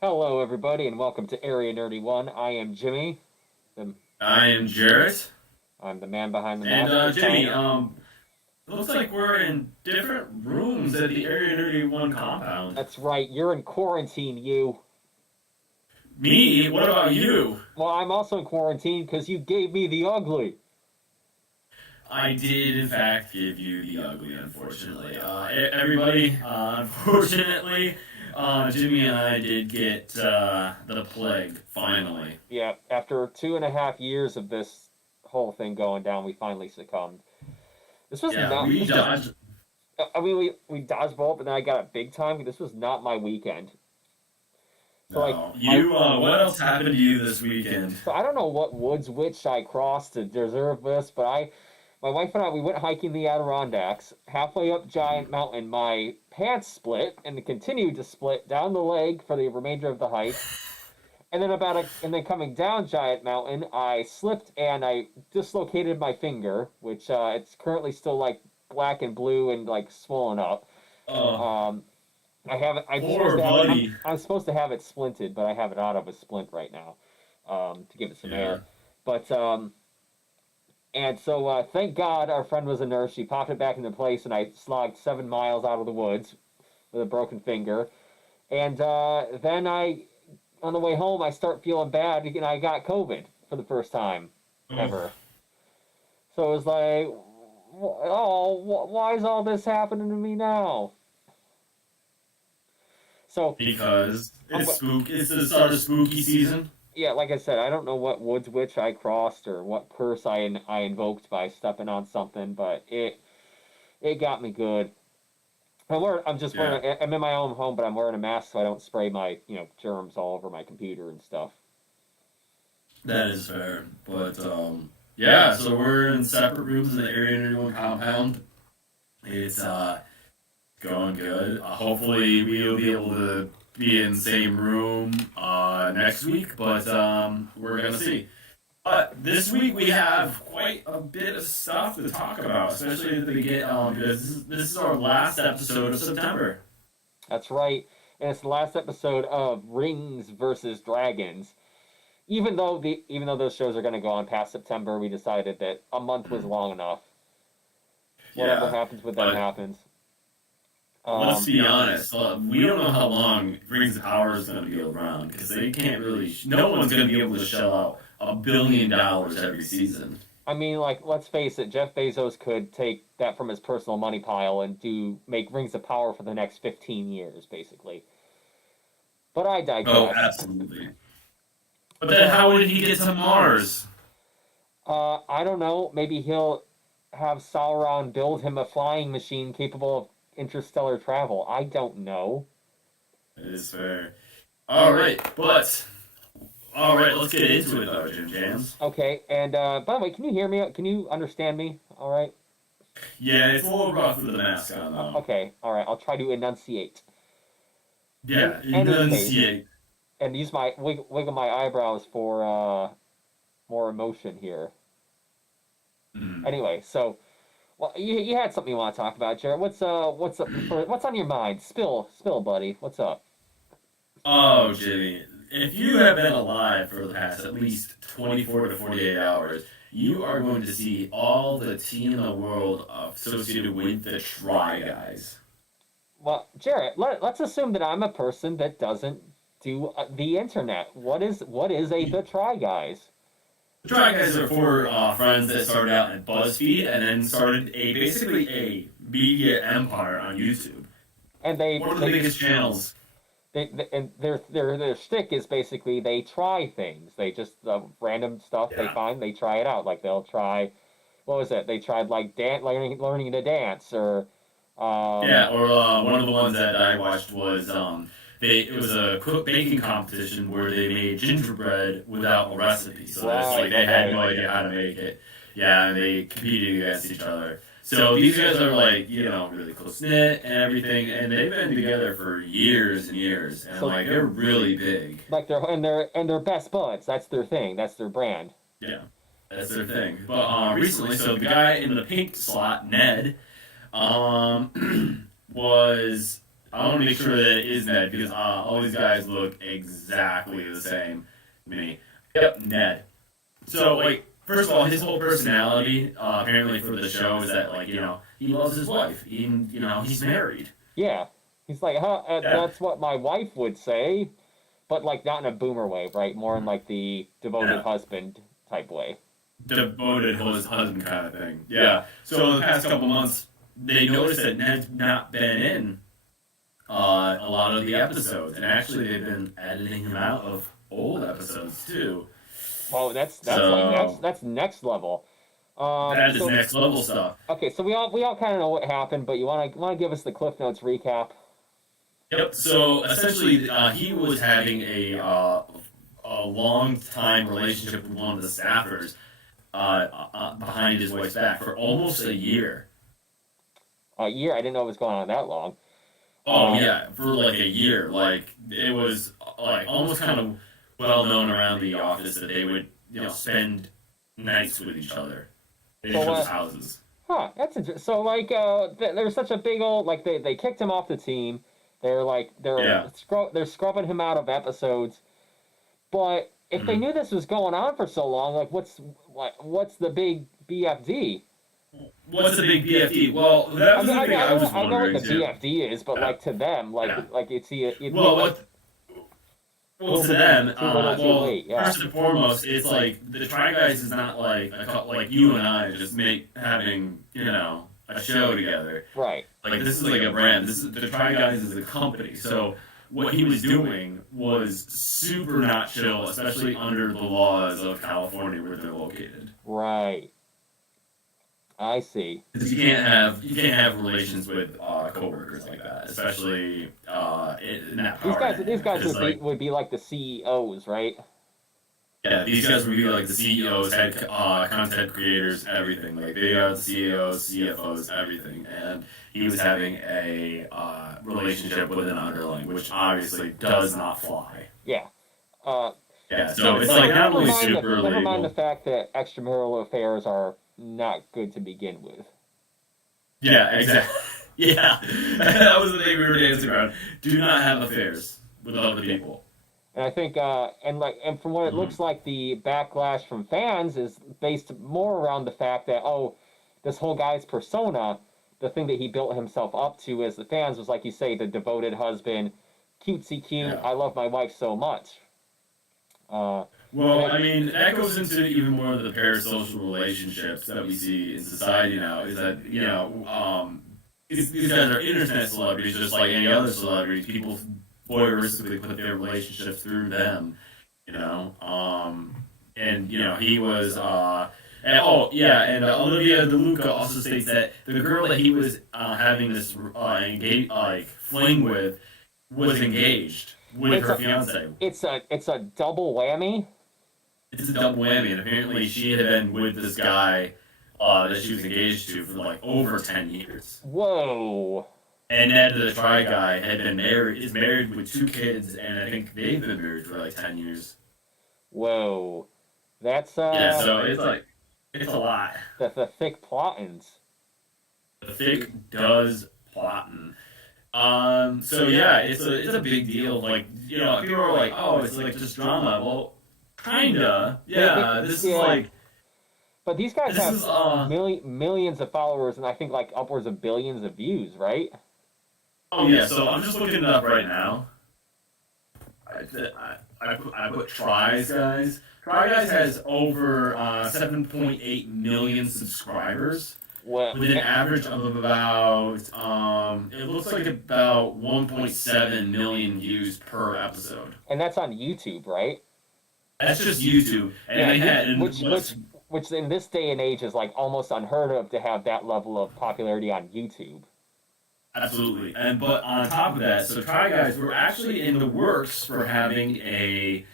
Hello, everybody, and welcome to Area Nerdy One. I am Jimmy. The, I am Jarrett. I'm the man behind the And mask this Jimmy, time. it looks like we're in different rooms at the Area 31 compound. That's right, you're in quarantine, you. Me? What about you? Well, I'm also in quarantine because you gave me the ugly. I did, in fact, give you the ugly, unfortunately. Everybody, unfortunately, Jimmy and I did get the plague, finally. Yeah, after 2.5 years of this whole thing going down, we finally succumbed. This was Yeah, not. we This was. dodged. I mean, we dodgeball, but then I got it big time. This was not my weekend. So like, No. What else happened to you this weekend? I don't know what woods witch I crossed to deserve this, but my wife and I, we went hiking the Adirondacks. Halfway up Giant Mountain, my pants split and continued to split down the leg for the remainder of the hike. And then coming down Giant Mountain, I slipped and I dislocated my finger, which it's currently still like black and blue and like swollen up. Oh, Um, I have it. poor buddy. I'm supposed to have it splinted, but I have it out of a splint right now, to give it some Yeah. air. But and so, thank God our friend was a nurse. She popped it back into place, and I slogged 7 miles out of the woods with a broken finger. And then on the way home, I start feeling bad, and I got COVID for the first time Oh. ever. So it was like, why is all this happening to me now? So, Because I'm, it's spook. It's the start of spooky season. yeah, like I said, I don't know what woods witch I crossed or what curse I invoked by stepping on something, but it got me good. I'm just Yeah, wearing. I'm in my own home, but I'm wearing a mask so I don't spray my germs all over my computer and stuff. that is fair. But yeah. So we're in separate rooms in the Area 91 compound. It's going good. Hopefully we'll be able to be in the same room next week, but we're gonna see. But this week we have quite a bit of stuff to talk about, especially at the beginning, because this is our last episode of September. That's right, and it's the last episode of Rings versus Dragons. Even though those shows are going to go on past September, we decided that a month was long enough. Whatever Yeah, happens with them but happens. let's Um, be honest. We don't know how long Rings of Power is going to be around because they can't really. No one's going to be able to shell out $1 billion every season. I mean, like, let's face it, Jeff Bezos could take that from his personal money pile and make Rings of Power for the next 15 years, basically. But I Oh, digress. absolutely. But then, how did he get to Mars? I don't know. Maybe he'll have Sauron build him a flying machine capable of interstellar travel. I don't know. It is fair. All right, but all right, let's get into it though, Jim Jams. Okay, and by the way, can you hear me? Can you understand me? All right. Yeah, it's a little rough with the mask on though. Okay. All right. I'll try to enunciate. In Yeah, any case, enunciate. and use my wiggle my eyebrows for more emotion here. Mm. Anyway, so well, you had something you want to talk about, Jared. What's up what's on your mind? Spill, buddy. What's up? Oh, Jimmy, if you have been alive for the past at least 24 to 48 hours, you are going to see all the tea in the world associated with the Try Guys. Well, Jared, let's assume that I'm a person that doesn't do the internet. What is a the try guys? The Try Guys are four friends that started out at BuzzFeed and then started basically a media empire on YouTube. And they One of the they biggest channels. and their shtick is basically they try things. They just random stuff they Yeah. find, they try it out. Like they'll try, what was it? They tried like learning to dance or Yeah, or one of the ones that I watched was it was a cook baking competition where they made gingerbread without a recipe. So it's right, like they had no okay. idea how to make it. Yeah, and they competed against each other. So these guys are like, really close knit and everything, and they've been together for years and years, and So like they're really big. like they're best buds. That's their thing. That's their brand. Yeah, that's their thing. But recently, so the guy in the pink slot, Ned, was I want to make sure that it is Ned because all these guys look exactly the same to me. Yep, Ned. So, like, first of all, his whole personality, apparently for the show, is that, like, he loves his wife. He's married. Yeah. He's like, huh, Yeah. that's what my wife would say, but like not in a boomer way, right? More in like the devoted Yeah. husband type way. Devoted husband kind of thing. Yeah. So, in the past couple months, they noticed that Ned's not been in a lot of the episodes, and actually, they've been editing him out of old episodes, too. Well, that's So, that's next level. that is So next level stuff. okay, so we all kind of know what happened, but you want to give us the Cliff Notes recap? Yep. So essentially, he was having a long time relationship with one of the staffers behind his wife's back for almost a year. A year? I didn't know it was going on that long. Oh yeah, for like a year. Like it was like almost kind of well known around the office that they would spend nights with each other in each So other's houses. huh? That's interesting. So like there's such a big old like they kicked him off the team. They're like Yeah. they're scrubbing him out of episodes. But if they Mhm. knew this was going on for so long, like what's the big BFD? What's the big BFD? Well, that I was mean, the thing I was I know what wondering the too. BFD is, but Yeah. like to them, Yeah. like you'd Well, think like Well, to them, too little, too well, late. Yeah, first and foremost, it's like the Try Guys is not like like you and I just having a show together. right. Like this is like a brand. This is the Try Guys is a company. So what he was doing was super not chill, especially under the laws of California where they're located. Right. I see. Because you can't have relations with coworkers like that, especially in that These power guys these dynamic. guys Because like would be like the CEOs, right? yeah, these guys would be like the CEOs, head content creators, everything. Like they are the CEOs, CFOs, everything. And he was having a relationship with an underling, which obviously does not fly. Yeah. Uh, Yeah, so it's like not only super never mind the illegal. fact that extramarital affairs are not good to begin with. Yeah, exactly. Yeah, that was the thing we were dancing around. Do not have affairs with other people. And I think, and from what it Mhm. looks like, the backlash from fans is based more around the fact that this whole guy's persona, the thing that he built himself up to as the fans was like you say, the devoted husband, cutesy cute. Yeah. I love my wife so much. Well, And I mean, that goes into even more of the parasocial relationships that we see in society now. Is that these guys are internet celebrities, just like any other celebrities. People voyeuristically put their relationships through them. You know, and he was. And, oh yeah, and Olivia DeLuca also states that the girl that he was having this fling with was engaged with it's her a fiance. it's a double whammy. It's a double whammy, and apparently she had been with this guy that she was engaged to for like over 10 years. Whoa. And Ned, the Try Guy, is married with 2 kids, and I think they've been married for like 10 years. Whoa. That's Yeah, so it's a lot. the thick plottings. The thick does plotting. So yeah, it's a big deal. Like people are like, oh, it's like just drama. Well, kinda. Yeah, this is like But these guys this have is millions of followers and I think like upwards of billions of views, right? Oh yeah, so I'm just looking it up right now. I put Tries Guys. Try Guys has over 7.8 million subscribers Well, with an average of about it looks like about 1.7 million views per episode. and that's on YouTube, right? That's just YouTube, and they had and Which in this day and age is like almost unheard of to have that level of popularity on YouTube. absolutely. And but on top of that, so Try Guys were actually in the works for having a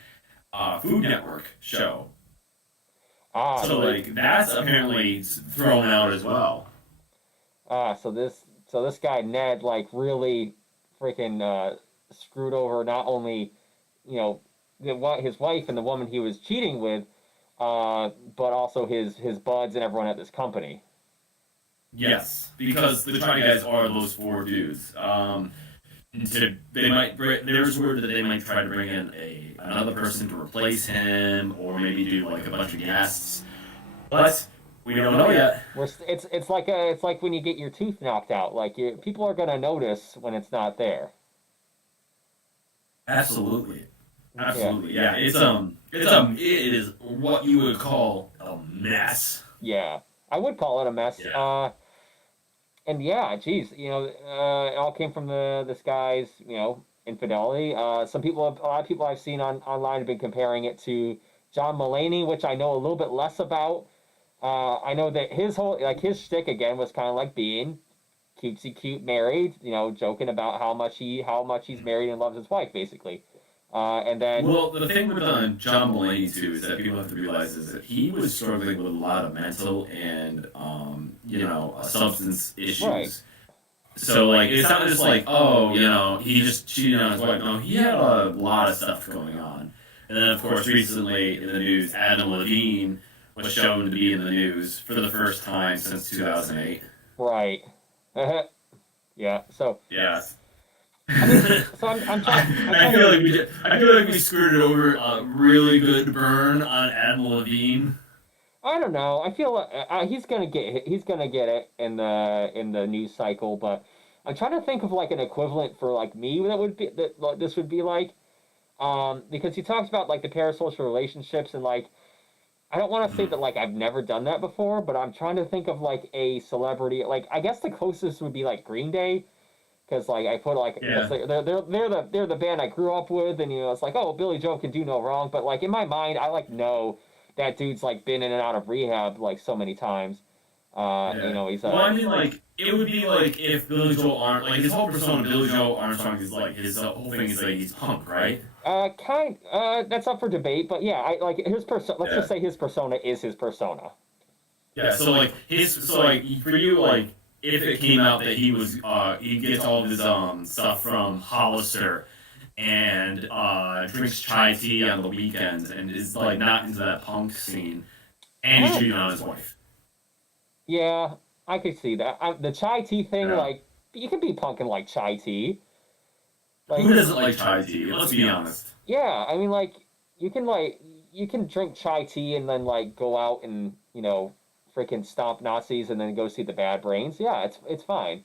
Food Network show. So like that's apparently thrown out as well. So this guy Ned like really freaking screwed over not only you know his wife and the woman he was cheating with, but also his buds and everyone at this company. Yes, because the Try Guys are those 4 dudes. There's word that they might try to bring in another person to replace him, or maybe do like a bunch of guests. But we don't know yet. It's like when you get your tooth knocked out. Like people are gonna notice when it's not there. Absolutely, Yeah. absolutely, yeah. It is what you would call a mess. Yeah, I would call it a mess. Yeah. And yeah, geez, it all came from this guy's, infidelity. A lot of people I've seen online have been comparing it to John Mulaney, which I know a little bit less about. I know that his shtick again was kind of like being cutesy cute married, joking about how much he's married and loves his wife, basically. And then Well, the thing with John Mulaney too is that people have to realize is that he was struggling with a lot of mental and substance issues. Right. So like it's not just like, oh, he just cheated on his wife. No, he had a lot of stuff going on. And then of course recently in the news, Adam Levine was shown to be in the news for the first time since 2008. Right. Yeah. So Yeah. I mean, so I'm trying. I feel like we screwed it over a really good burn on Adam Levine. I don't know. I feel he's gonna get it in the news cycle, but I'm trying to think of like an equivalent for like me that like, this would be like, because he talks about like the parasocial relationships and like I don't want to say that like I've never done that before, but I'm trying to think of like a celebrity. Like I guess the closest would be like Green Day, because like I put like Yeah. they're the band I grew up with, and it's like, oh, Billy Joe can do no wrong, but like in my mind I like know that dude's like been in and out of rehab like so many times. Yeah. He's Well, I mean, like, it would be like if Billy Joel Armstrong, like, his whole persona, Billy Joel Armstrong is like, his whole thing is like, he's punk, right? that's up for debate, but yeah, I like his persona. Let's Yeah. just say his persona is his persona. Yeah, so like, for you, like, if it came out that he gets all of his, stuff from Hollister and, drinks chai tea on the weekends and is, like, not into that punk scene, and he's cheating on his wife. Yeah, I could see that. The chai tea thing, Yeah. like you could be punking like chai tea. Like Who doesn't like chai tea? Let's be honest. yeah, I mean like you can drink chai tea and then like go out and freaking stomp Nazis and then go see the Bad Brains. Yeah, it's fine.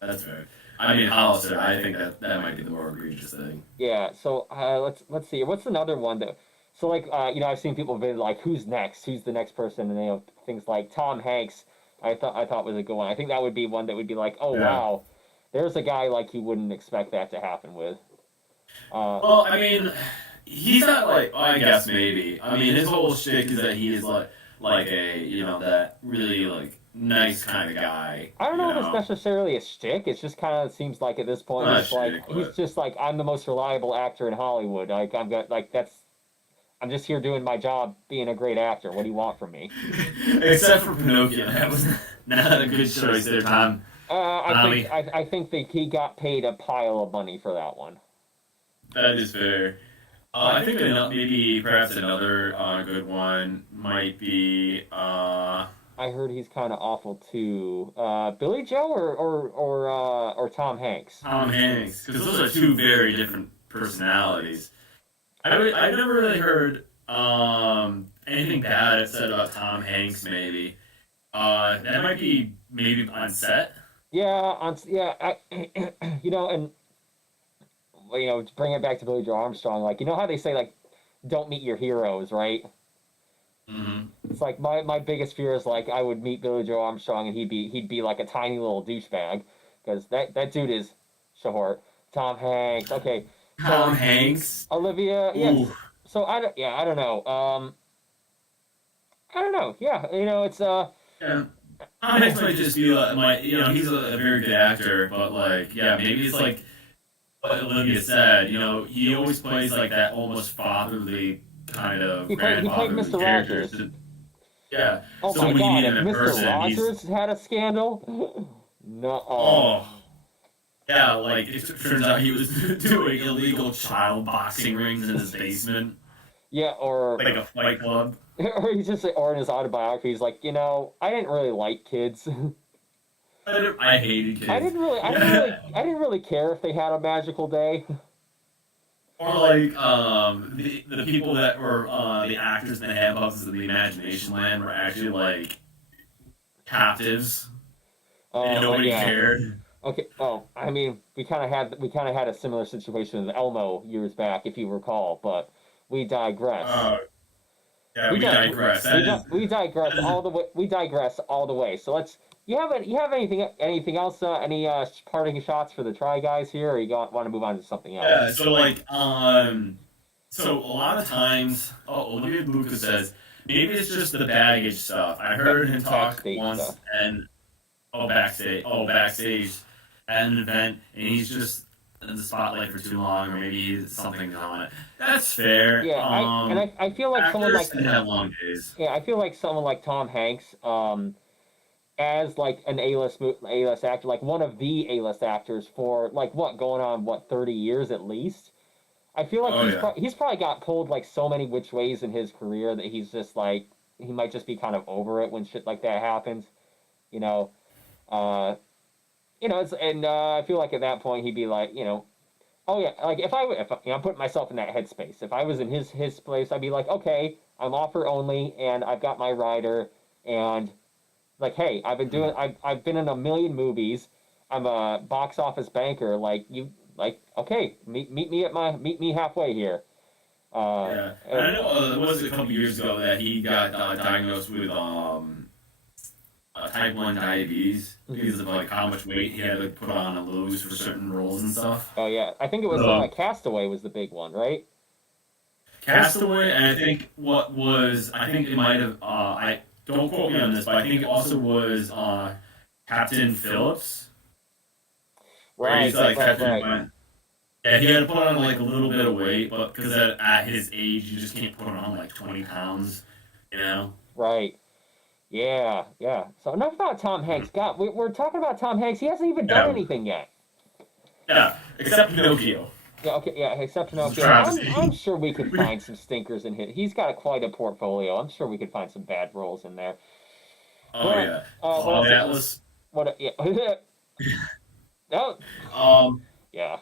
That's fair. I mean, Hollister, I think that might be the more egregious thing. Yeah. So let's see. What's another one that? So like I've seen people be like, who's next? Who's the next person? And things like Tom Hanks. I thought was a good one. I think that would be one that would be like, oh Yeah. wow, there's a guy like you wouldn't expect that to happen with. Well, I mean, he's not like, I guess maybe. I mean, his whole shtick is that he is like a, that really like nice kind of guy. I don't know if it's necessarily a shtick. It just kind of seems like at this point Not a he's like shtick, he's but- just like I'm the most reliable actor in Hollywood. Like I'm just here doing my job, being a great actor. What do you want from me? Except for Pinocchio, that was not a good choice there, Tom. I think that he got paid a pile of money for that one. That is fair. I think maybe perhaps another good one might be. I heard he's kind of awful too. Billy Joe or Tom Hanks. Tom Hanks, because those are two very different personalities. I've never really heard anything bad said about Tom Hanks. Maybe that might be maybe on set. Yeah, and to bring it back to Billy Joe Armstrong, like how they say like, don't meet your heroes, right? Mm-hmm. It's like my biggest fear is like I would meet Billy Joe Armstrong and he'd be like a tiny little douchebag because that dude is short. Tom Hanks, okay. Tom Hanks. Olivia, yes. Ooh. So I don't know. I don't know. Yeah, it's Yeah. Tom Hanks might just be he's a very good actor, but like, yeah, maybe it's like what Olivia said. He always plays like that almost fatherly kind of he played grandfatherly Mr. character. Rogers. Yeah. Oh So my when you god, meet if him in Mr. person, Rogers had a scandal. No. oh. Yeah, like it turns out he was doing illegal child boxing rings in his basement, Yeah, or like a fight club. or he's just or in his autobiography, he's like, I didn't really like kids. I hated kids. I didn't really care if they had a magical day. Or like the people that were the actors in the handbooks of the Imagination Land were actually like captives, and nobody Yeah. cared. Okay. Oh, I mean, we kind of had a similar situation with Elmo years back, if you recall. But we digress. Uh, yeah, We we di- digress. That is, we that digress is all the way. We digress all the way. So let's. You have anything else? Any parting shots for the try guys here, or you want to move on to something else? yeah. So a lot of times, oh, Olivia Lucas says maybe it's just the baggage stuff. I heard him talk Backstage once, stuff. and backstage at an event, and he's just in the spotlight for too long, or maybe something on it. That's fair. Yeah, I feel like someone Actors like can have long days. yeah, I feel like someone like Tom Hanks, as like an A list actor, like one of the A list actors for like what going on 30 years at least. I feel like Oh yeah. he's probably got pulled like so many which ways in his career that he's just like he might just be kind of over it when shit like that happens, you know. Uh, I feel like at that point he'd be like, oh yeah, like if I'm putting myself in that headspace, if I was in his place, I'd be like, okay, I'm offer only, and I've got my rider, and like, hey, I've been in a million movies, I'm a box office banker, okay, meet me halfway here. Yeah, and I know it was a couple years ago that he got diagnosed with type 1 diabetes because of like how much weight he had to put on and lose for certain roles and stuff. Oh yeah, I think it was So, Castaway was the big one, right? Castaway, and I think it might have, I don't quote me on this, but I think it also was Captain Phillips, where Right, he's like, right. yeah, he had to put on like a little bit of weight, but because at his age, you just can't put on like 20 pounds, you know? Right. Yeah, yeah. So enough about Tom Hanks. God, we're talking about Tom Hanks. He hasn't even done Yeah, anything yet. yeah, except Pinocchio. Yeah, okay, yeah, except It's a Pinocchio. I'm travesty. sure we could find some stinkers in his. He's got quite a portfolio. I'm sure we could find some bad roles in there. Oh What yeah, what Cloud else? Atlas. Yeah. No. Um, Yeah.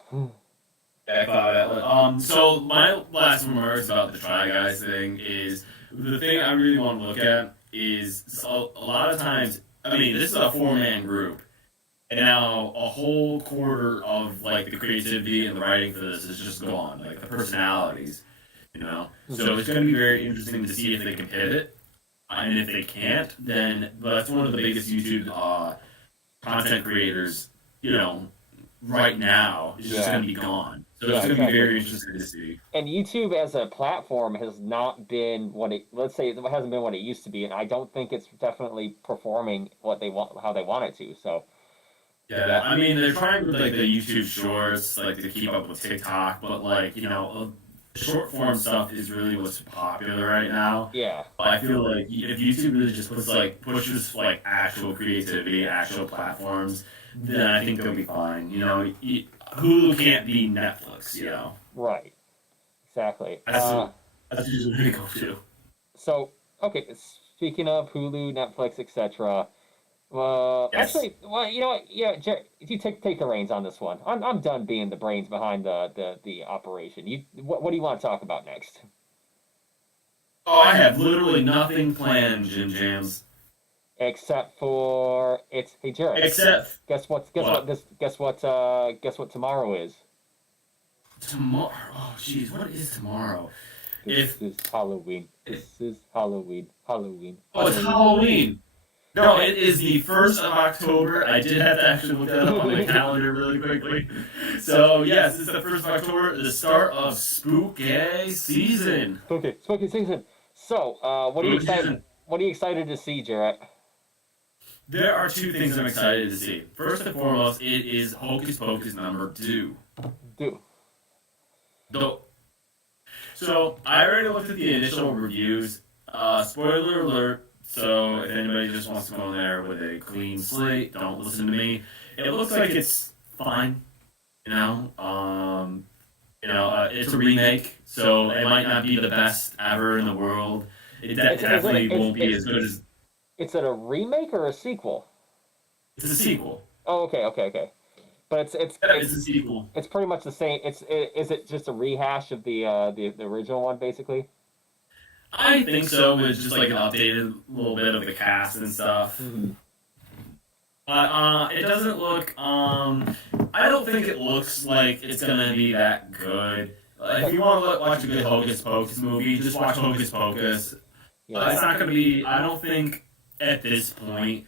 yeah, Cloud Atlas. So my last remarks about the Try Guys thing is the thing I really want to look at is so a lot of times. I mean, this is a 4-man group, and now a whole quarter of like the creativity and the writing for this is just gone, like the personalities, you know. So it's going to be very interesting to see if they can pivot, and if they can't, then that's one of the biggest YouTube content creators, you know, right now is just Yeah. going to be gone. So Yeah, it's going to be exactly. very interesting to see. And YouTube as a platform has not been what it, let's say it hasn't been what it used to be, and I don't think it's definitely performing what they want, how they want it to. So, Yeah, yeah, I mean they're trying with like the YouTube Shorts, like to keep up with TikTok, but like you know, short form stuff is really what's popular right now. yeah, But I feel like if YouTube really just pushes like actual creativity, actual platforms, then I think they'll be fine. You know, Hulu can't be Netflix. You know, right, exactly. that's usually what they go to. So, okay, speaking of Hulu, Netflix, etc. Yes. Well, you know what? Yeah, you take the reins on this one. I'm done being the brains behind the operation. What do you want to talk about next? Oh, I have literally nothing planned, Jim Jams, Except for it's hey Jared. except what Guess what tomorrow is? tomorrow. Oh, jeez, what is tomorrow? If This is Halloween. This is Halloween. Halloween. Oh, it's Halloween. Halloween. No, it is the 1st of October. I did have to actually look that up on the calendar really quickly. So, yes, it's the 1st of October, the start of spooky season. Spooky season. So, Spooky season. What are you excited to see, Jarrett? There are two things I'm excited to see. First and foremost, it is Hocus Pocus #2. Do. Though, so, I already looked at the initial reviews. Spoiler alert. So if anybody just wants to go in there with a clean slate, don't listen to me. It looks like it's fine, you know. It's a remake, so it might not be the best ever in the world. It definitely won't be as good as. Is it a remake or a sequel? It's a sequel. Oh, okay. But Yeah, it's a sequel. it's pretty much the same. Is it just a rehash of the original one basically? I think so. With just like an updated little bit of the cast and stuff. Hmm. But it doesn't look. I don't think it looks like it's gonna be that good. If you want to watch a good Hocus Pocus movie, just watch Hocus Pocus. It's Yeah. not gonna be. I don't think at this point,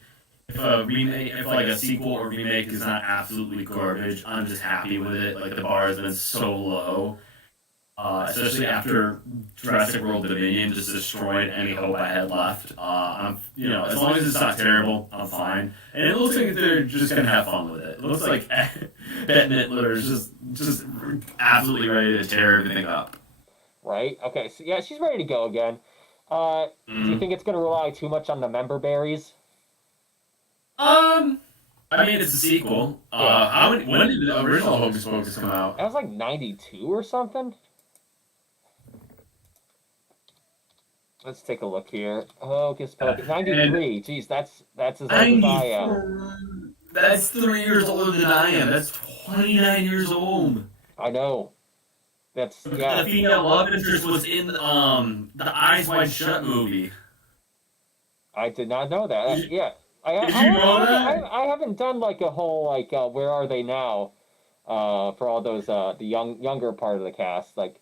if a remake, if like a sequel or remake is not absolutely garbage, I'm just happy with it. Like the bar has been so low. Especially after Jurassic World Dominion just destroyed any hope I had left. As long as it's not terrible, I'm fine. And it looks like they're just gonna have fun with it. It looks like Bette Midler is just absolutely ready to tear everything up. Right. Okay. So yeah, she's ready to go again. Do you Mm. think it's going to rely too much on the member berries? Um, I mean, it's a sequel. Yeah. When did the original Hocus Pocus come out? That was like 92 or something. Let's take a look here. Hocus Pocus. And 93. Jeez, that's as old as I am. 94. That's 3 years older than I am. That's 29 years old. I know. That's The yeah. female love interest was in the Eyes Wide Shut movie. I did not know that. Did you, Yeah. did you know that? I haven't done like a whole like where are they now? For all those the younger part of the cast, like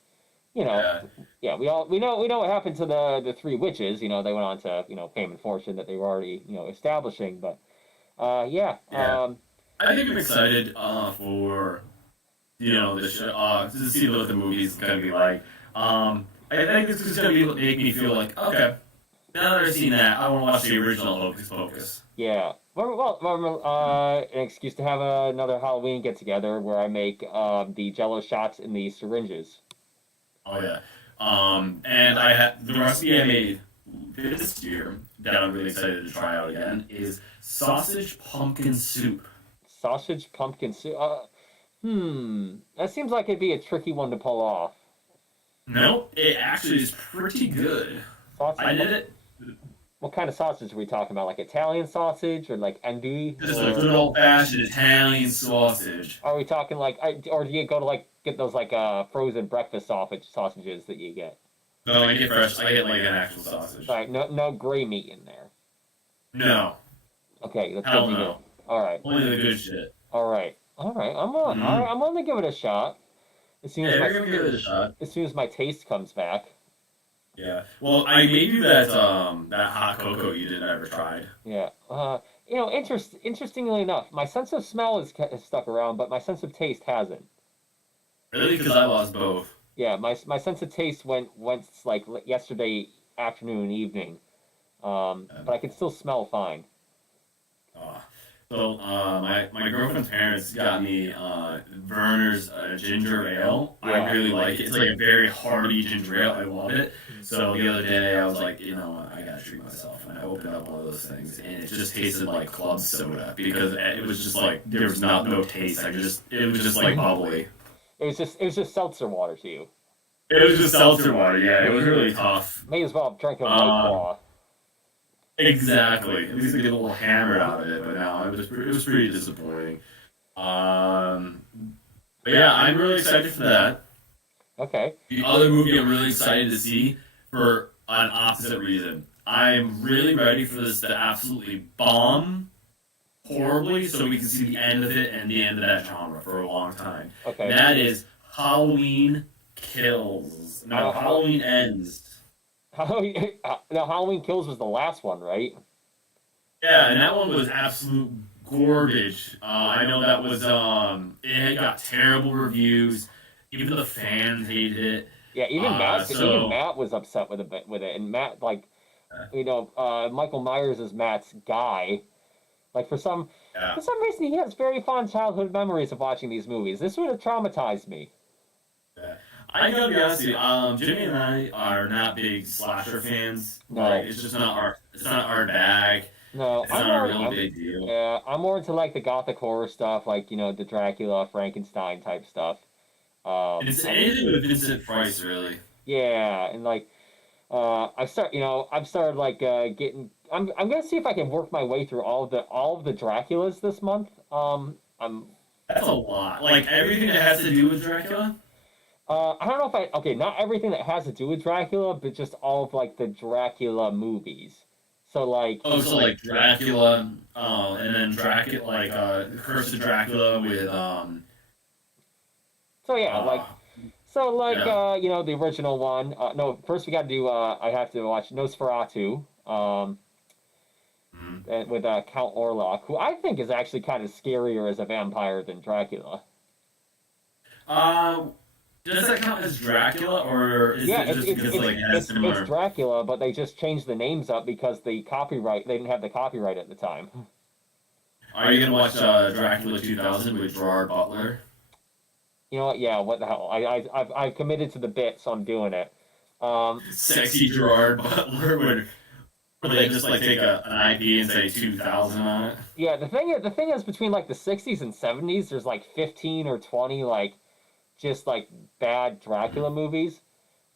you know, Yeah, yeah, we know what happened to the three witches. You know, they went on to fame and fortune that they were already establishing. But yeah, yeah. I think I'm excited for the show, to see what the movie's gonna be like. I think it's just gonna make me feel like, okay, now that I've seen that, I want to watch the original Hocus Pocus. yeah. An excuse to have another Halloween get together where I make the Jello shots in the syringes. Oh yeah. And I had the recipe I made this year that I'm really excited to try out again is sausage pumpkin soup. Sausage pumpkin soup. That seems like it'd be a tricky one to pull off. No, it actually is pretty good. Sausage. I did it. What kind of sausage are we talking about? Like Italian sausage or like endive? Just a Or good old fashioned Italian sausage. are we talking like, or do you go to like get those like frozen breakfast sausages that you get? No, I get fresh. I get like an actual sausage. All right, no gray meat in there. No, Okay, that's good hell to hear. no. All right, Only the good shit. all right, all right. All right. Mm-hmm. I'm willing to give it a shot as soon as Yeah, my you're gonna give it a shot. taste comes back. Yeah. Well, I made you that hot cocoa you didn't ever tried. Yeah. Interestingly enough, my sense of smell has stuck around, but my sense of taste hasn't. Really? Because I lost both. Yeah, my sense of taste went like yesterday afternoon and evening. But I can still smell fine. Uh, my girlfriend's parents got me Verner's ginger ale. Yeah. I really like it. It's like a very hearty ginger ale. I love it. So the other day I was like, I gotta treat myself, and I opened up one of those things, and it just tasted like club soda because it was just like there was no taste. It was just like bubbly. It was just seltzer water to you. It was just seltzer water. Yeah, it was really tough. May as well have drank a White Uh, Claw. exactly. At least I get a little hammered out of it, but no, it was pretty disappointing. Um, but yeah, I'm really excited for that. Okay. The other movie I'm really excited to see for an opposite reason. I'm really ready for this to absolutely bomb horribly so we can see the end of it and the end of that genre for a long time. Okay. That is Halloween Kills. No, Halloween Ends. Halloween, now Halloween Kills was the last one, right? Yeah, and that one was absolute garbage. I know that was it got terrible reviews. Even the fans hated it. Yeah, So even Matt was upset with it, and Matt Michael Myers is Matt's guy. Like yeah. for some reason he has very fond childhood memories of watching these movies. This would have traumatized me. Yeah. I gotta be honest with you, Jimmy and I are not big slasher fans. No. Like it's not our bag. No, It's not a really big deal. yeah, I'm more into like the gothic horror stuff, like the Dracula, Frankenstein type stuff. It's anything with Vincent Price, really. Yeah, and like I've started like getting I'm gonna see if I can work my way through all of the Draculas this month. I'm That's a lot. Like everything that has to do with Dracula. I don't know if not everything that has to do with Dracula, but just all of like the Dracula movies. So like, Oh, so like Dracula, and then Dracula, like Curse of Dracula with so yeah, uh, yeah. the original one. No, first we got to do. I have to watch Nosferatu. Mhm. And with Count Orlok, who I think is actually kind of scarier as a vampire than Dracula. Uh, does that count as Dracula, or is Yeah, it just because like it has it's similar? Dracula, but they just changed the names up because they didn't have the copyright at the time. Are you gonna watch Dracula 2000 with Gerard Butler? You know what? Yeah, what the hell? I've committed to the bit, so I'm doing it. Um, Sexy Gerard Butler would they just like take an IP and say 2000 on it? yeah, the thing is between like the 60s and 70s, there's like 15 or 20 like just like bad Dracula movies.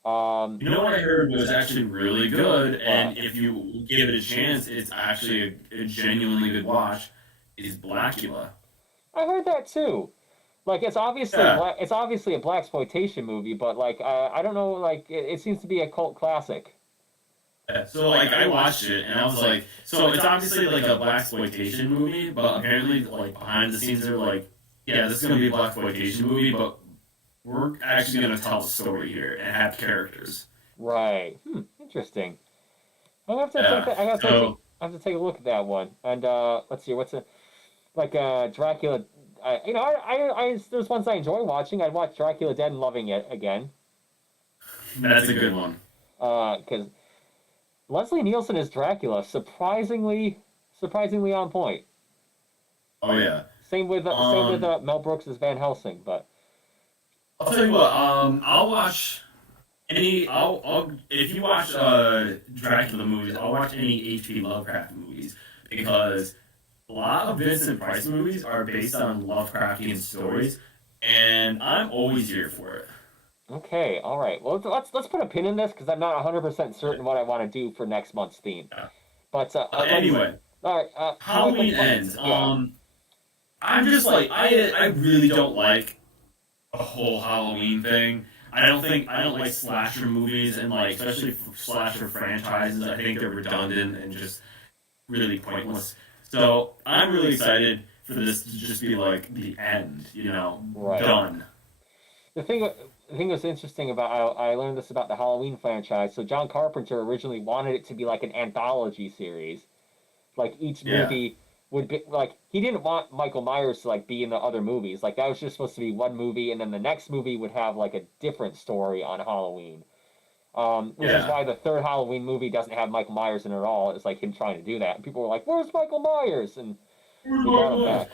Um, You know what I heard was actually really good, uh, and if you give it a chance, it's actually a genuinely good watch. Is Blackula? I heard that too. Like Yeah. it's obviously a black exploitation movie, but like I don't know, like it seems to be a cult classic. Yeah. So like I watched it and I was like, so it's obviously like a black exploitation movie, but apparently like behind the scenes they're like, yeah, this is gonna be a black exploitation movie, but we're actually gonna tell a story here and have characters. Right. Interesting. I have to take Yeah. that. So I have to take a look at that one. And let's see, what's a like Dracula. There's ones I enjoy watching. I'd watch Dracula Dead and loving it again. that's a good one. Because Leslie Nielsen is Dracula, surprisingly on point. Oh yeah. Same with Um, Mel Brooks as Van Helsing, but I'll tell you what. I'll watch any. I'll if you watch Dracula movies, I'll watch any H.P. Lovecraft movies because a lot of Vincent Price movies are based on Lovecraftian stories, and I'm always here for it. okay, all right. Well, let's put a pin in this because I'm not 100% certain what I want to do for next month's theme. Yeah. But let's. Anyway, All right. Halloween ends. Yeah. I'm just like I really don't like the whole Halloween thing. I don't like slasher movies and like especially slasher franchises. I think they're redundant and just really pointless. So I'm really excited for this to just be like the end, Right. done. The thing that's interesting about I learned this about the Halloween franchise. So John Carpenter originally wanted it to be like an anthology series. Like each Yeah, movie would be like he didn't want Michael Myers to like be in the other movies. Like that was just supposed to be one movie, and then the next movie would have like a different story on Halloween. Which is yeah. why the third Halloween movie doesn't have Michael Myers in it at all. It's like him trying to do that, and people were like, "Where's Michael Myers?" And they brought him back.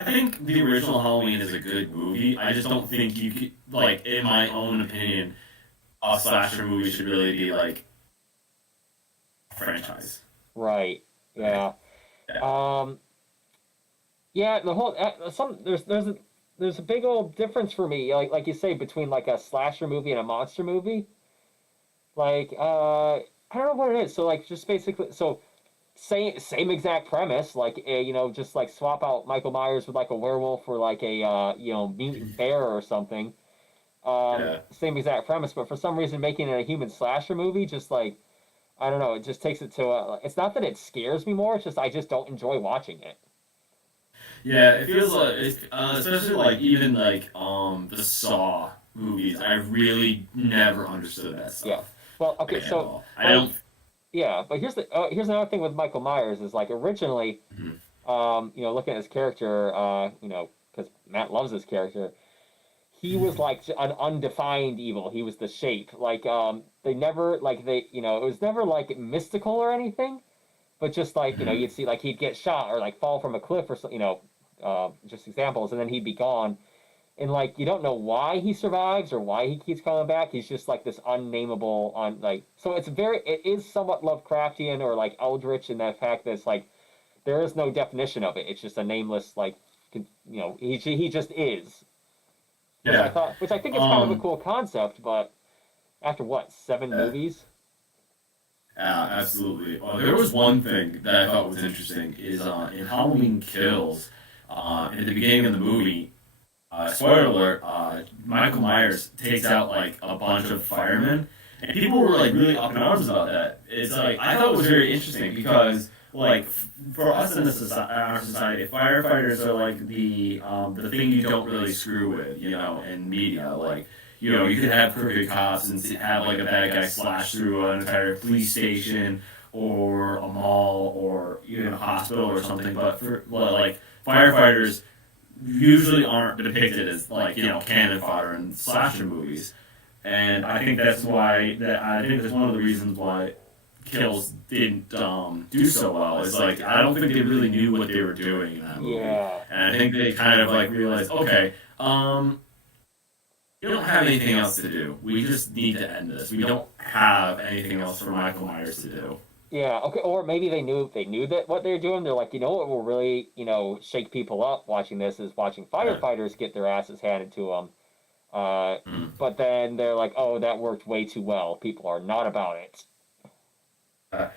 I think the original Halloween is a good movie. I just don't think you could, like, in my own opinion, a slasher movie should really be like a franchise. Right. Yeah. Yeah. Um, yeah, the whole there's a big old difference for me, like you say, between like a slasher movie and a monster movie. Like I don't know what it is. So like just basically so same exact premise, like just like swap out Michael Myers with like a werewolf or like a mutant bear or something. Yeah. Same exact premise, but for some reason making it a human slasher movie, just like I don't know, it just takes it to a. It's not that it scares me more; it's just I just don't enjoy watching it. Yeah, it feels like, especially like even like the Saw movies. I really never understood that Yeah. stuff Well, okay, like, at so all. I but don't. yeah, but here's another thing with Michael Myers is like originally, Mhm. looking at his character, because Matt loves his character, he was like an undefined evil. He was the shape. Like they never like it was never like mystical or anything, but just like Mhm. you'd see like he'd get shot or like fall from a cliff or so, just examples, and then he'd be gone. And like you don't know why he survives or why he keeps coming back. He's just like this unnameable on like so it is somewhat Lovecraftian or like Eldritch in that fact that it's like there is no definition of it. It's just a nameless like he just is. Yeah. Which I think is kind of a Um. cool concept, but after what, seven Yeah. movies? Absolutely. There was one thing that I thought was interesting is in Halloween Kills, in the beginning of the movie, spoiler alert, Michael Myers takes out like a bunch of firemen, and people were like really up in arms about that. It's like I thought it was very interesting because like for us in our society, firefighters are like the thing you don't really screw with, you know, in media. Like you could have crooked cops and have like a bad guy slash through an entire police station or a mall or even a hospital or something, but for like firefighters usually aren't depicted as like cannon fodder in slasher movies, and I think that's why I think that's one of the reasons why Kills didn't do so well. Is like I don't think they really knew what they were doing in that movie, Yeah. and I think they kind of like realized, okay, we don't have anything else to do. We just need to end this. We don't have anything else for Michael Myers to do. Yeah, okay, or maybe they knew that what they're doing. They're like, you know what will really, shake people up watching this is watching firefighters get their asses handed to them. But then they're like, oh, that worked way too well. People are not about it.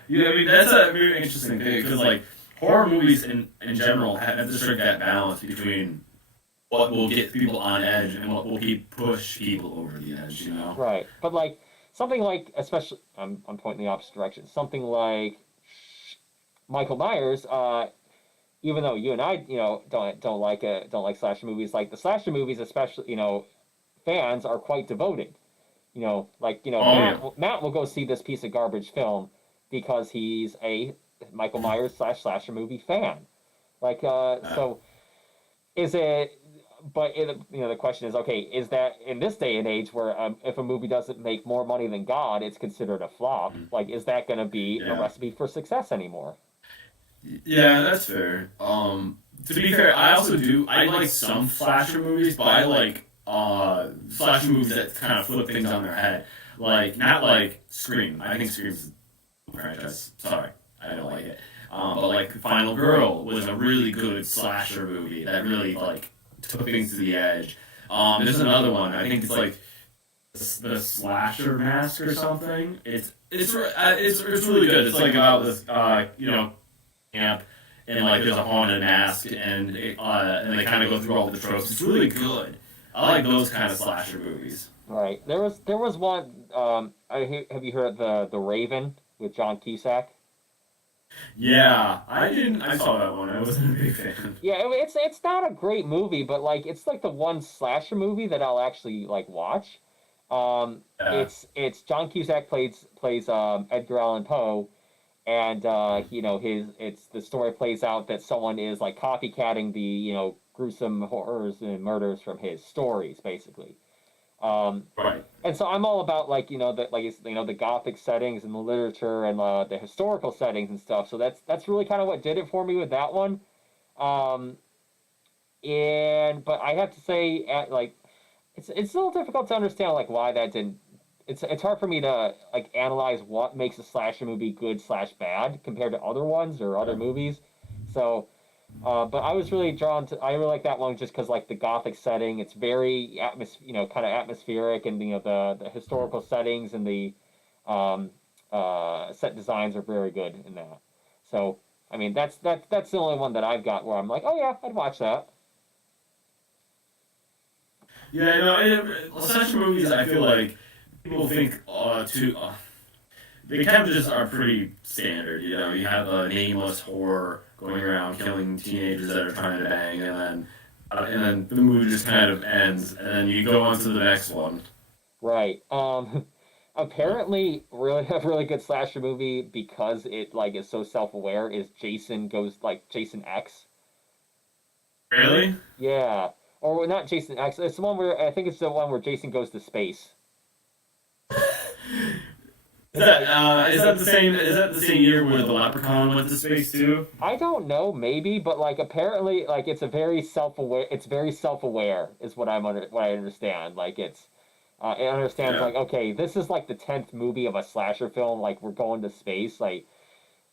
Yeah, I mean that's a very interesting thing because like horror movies in general have to strike that balance between what will get people on edge and what will push people over the edge. You know. Right, but like something like, especially, I'm pointing the opposite direction. Something like Michael Myers. Even though you and I, don't like slasher movies, like the slasher movies, especially, fans are quite devoted. Matt will go see this piece of garbage film because he's a Michael Myers / slasher movie fan. So is it? But the question is, okay, is that in this day and age where if a movie doesn't make more money than God, it's considered a flop? Like, is that going to be a recipe for success anymore? Yeah, that's fair. To be fair, I also do. I like some slasher movies, but I like slasher movies that kind of flip things on their head. Like not like Scream. I think Scream's a franchise. Sorry, I don't like it. But like Final Girl was a really good slasher movie that really like took things to the edge. There's another one. I think it's like the Slasher Mask or something. It's really good. It's like about this camp, and like there's a haunted mask, and they kind of go through all the tropes. It's really good. I like those kind of slasher movies. Right. There was one. Have you heard the Raven with John Cusack? Yeah, I didn't. I saw that one. I wasn't a big fan. Yeah, it's not a great movie, but like it's like the one slasher movie that I'll actually like watch. Yeah. It's John Cusack plays Edgar Allan Poe, and the story plays out that someone is like copycatting the gruesome horrors and murders from his stories, basically. Right. And so I'm all about the Gothic settings and the literature and the historical settings and stuff. So that's really kind of what did it for me with that one. But I have to say, it's a little difficult to understand like why that didn't. It's hard for me to like analyze what makes a slasher movie good / bad compared to other ones or other movies. So. But I was really drawn to. I really like that one just because like the Gothic setting. It's very kind of atmospheric, and the historical settings and the set designs are very good in that. So I mean that's the only one that I've got where I'm like, oh yeah, I'd watch that. Yeah, slasher movies. I feel like people think they kind of just are pretty standard. You have a nameless horror going around killing teenagers that are trying to bang, and then the movie just kind of ends, and then you go on to the next one. Right. Apparently, a really good slasher movie because it like is so self-aware is Jason X. Really? Yeah. Or not Jason X. It's the one where I think it's the one where Jason goes to space. Is that the same? Is that the same year where the Leprechaun went to space too? I don't know, maybe, but like apparently, like it's very self-aware. It's very self-aware, is what what I understand. Like it understands like okay, this is like the 10th movie of a slasher film. Like we're going to space. Like